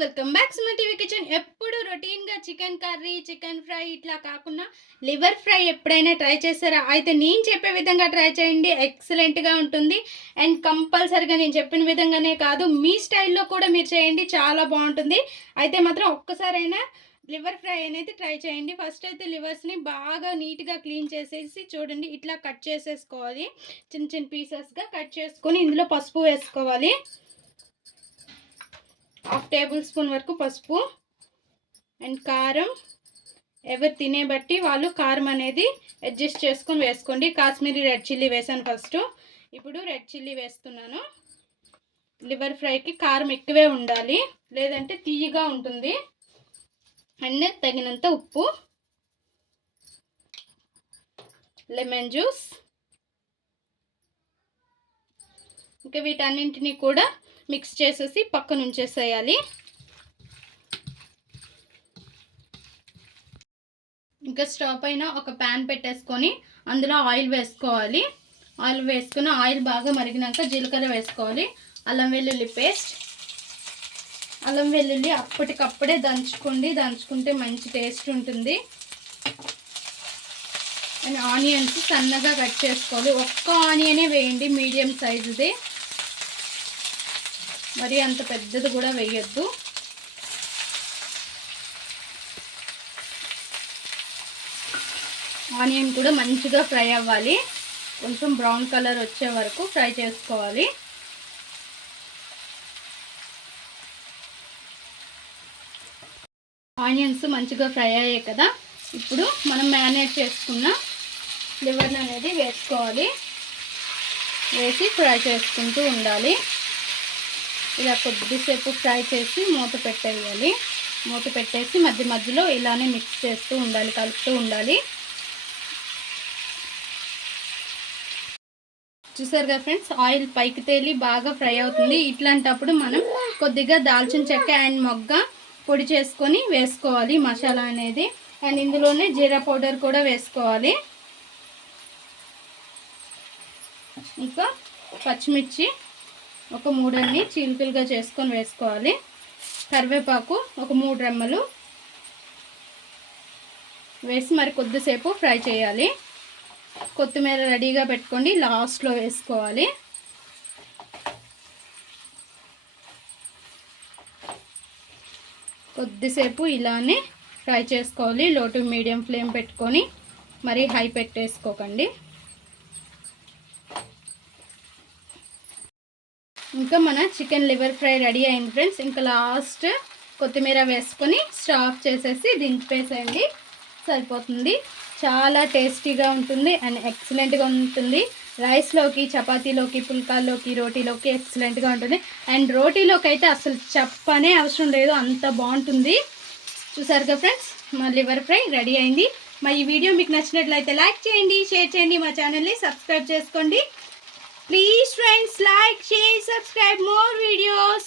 Welcome back to my TV kitchen. ఎప్పుడు రొటీన్గా chicken curry, chicken fry ఇట్లా కాకుండా లివర్ ఫ్రై ఎప్పుడైనా ట్రై చేస్తారా? అయితే నేను చెప్పే విధంగా ట్రై చేయండి, ఎక్సలెంట్గా ఉంటుంది. అండ్ కంపల్సరిగా నేను చెప్పిన విధంగానే కాదు, మీ స్టైల్లో కూడా మీరు చేయండి, చాలా బాగుంటుంది. అయితే మాత్రం ఒక్కసారైనా లివర్ ఫ్రై అనేది ట్రై చేయండి. ఫస్ట్ అయితే లివర్స్ని బాగా నీట్గా క్లీన్ చేసేసి చూడండి, ఇట్లా కట్ చేసేసుకోవాలి. చిన్న చిన్న పీసెస్గా కట్ చేసుకొని ఇందులో పసుపు వేసుకోవాలి. 1/2 టేబుల్ స్పూన్ వరకు పసుపు అండ్ కారం. ఎవరు తినే బట్టి వాళ్ళు కారం అనేది అడ్జస్ట్ చేసుకొని వేసుకోండి. కాశ్మీరీ రెడ్ చిల్లీ వేసాను ఫస్ట్, ఇప్పుడు రెడ్ చిల్లీ వేస్తున్నాను. లివర్ ఫ్రైకి కారం ఎక్కువే ఉండాలి, లేదంటే తీయగా ఉంటుంది. అండ్ తగినంత ఉప్పు, లెమన్ జ్యూస్. ఇంకా వీటన్నింటినీ కూడా మిక్స్ చేసేసి పక్కన ఉంచేసేయాలి. ఇంకా స్టవ్ పైన ఒక ప్యాన్ పెట్టేసుకొని అందులో ఆయిల్ వేసుకోవాలి. ఆయిల్ వేసుకుని ఆయిల్ బాగా మరిగినాక జీలకర్ర వేసుకోవాలి. అల్లం వెల్లుల్లి పేస్ట్. అల్లం వెల్లుల్లి అప్పటికప్పుడే దంచుకోండి, దంచుకుంటే మంచి టేస్ట్ ఉంటుంది. అండ్ ఆనియన్స్ సన్నగా కట్ చేసుకోవాలి. ఒక్క ఆనియనే వేయండి, మీడియం సైజుది, మరి అంత పెద్దది కూడా వేయొద్దు. ఆనియన్ కూడా మంచిగా ఫ్రై అవ్వాలి, కొంచెం బ్రౌన్ కలర్ వచ్చే వరకు ఫ్రై చేసుకోవాలి. ఆనియన్స్ మంచిగా ఫ్రై అయ్యాయి కదా, ఇప్పుడు మనం మ్యారినేట్ చేసుకున్న లివర్ అనేది వేసుకోవాలి. వేసి ఫ్రై చేసుకుంటూ ఉండాలి. ఇలా కొద్దిసేపు ఫ్రై చేసి మూత పెట్టేయాలి. మూత పెట్టేసి మధ్య మధ్యలో ఇలానే మిక్స్ చేస్తూ ఉండాలి, కలుపుతూ ఉండాలి. చూసారు కదా ఫ్రెండ్స్, ఆయిల్ పైకి తేలి బాగా ఫ్రై అవుతుంది. ఇట్లాంటప్పుడు మనం కొద్దిగా దాల్చిన చెక్క అండ్ మొగ్గ పొడి చేసుకొని వేసుకోవాలి మసాలా అనేది. అండ్ ఇందులోనే జీరా పౌడర్ కూడా వేసుకోవాలి. ఇంకా పచ్చిమిర్చి ఒక 3 చీలికలుగా చేసుకొని వేసుకోవాలి. కరివేపాకు ఒక 3 రెమ్మలు వేసి మరి కొద్దిసేపు ఫ్రై చేయాలి. కొత్తిమీర రెడీగా పెట్టుకోండి, లాస్ట్లో వేసుకోవాలి. కొద్దిసేపు ఇలానే ఫ్రై చేసుకోవాలి. లో టు మీడియం ఫ్లేమ్ పెట్టుకొని, మరి హై పెట్టేసుకోకండి. ఇంకా మన చికెన్ లివర్ ఫ్రై రెడీ అయింది ఫ్రెండ్స్. ఇంకా లాస్ట్ కొత్తిమీర వేసుకొని స్టవ్ ఆఫ్ చేసేసి దింపేసేయండి, సరిపోతుంది. చాలా టేస్టీగా ఉంటుంది అండ్ ఎక్సలెంట్గా ఉంటుంది. రైస్లోకి, చపాతీలోకి, పుల్కాల్లోకి, రోటీలోకి ఎక్సలెంట్గా ఉంటుంది. అండ్ రోటీలోకి అయితే అసలు చెప్పనే అవసరం లేదు, అంత బాగుంటుంది. చూసారుగా ఫ్రెండ్స్, మా లివర్ ఫ్రై రెడీ అయింది. మా ఈ వీడియో మీకు నచ్చినట్లయితే లైక్ చేయండి, షేర్ చేయండి, మా ఛానల్ని సబ్స్క్రైబ్ చేసుకోండి. Please friends, like, share, subscribe more videos.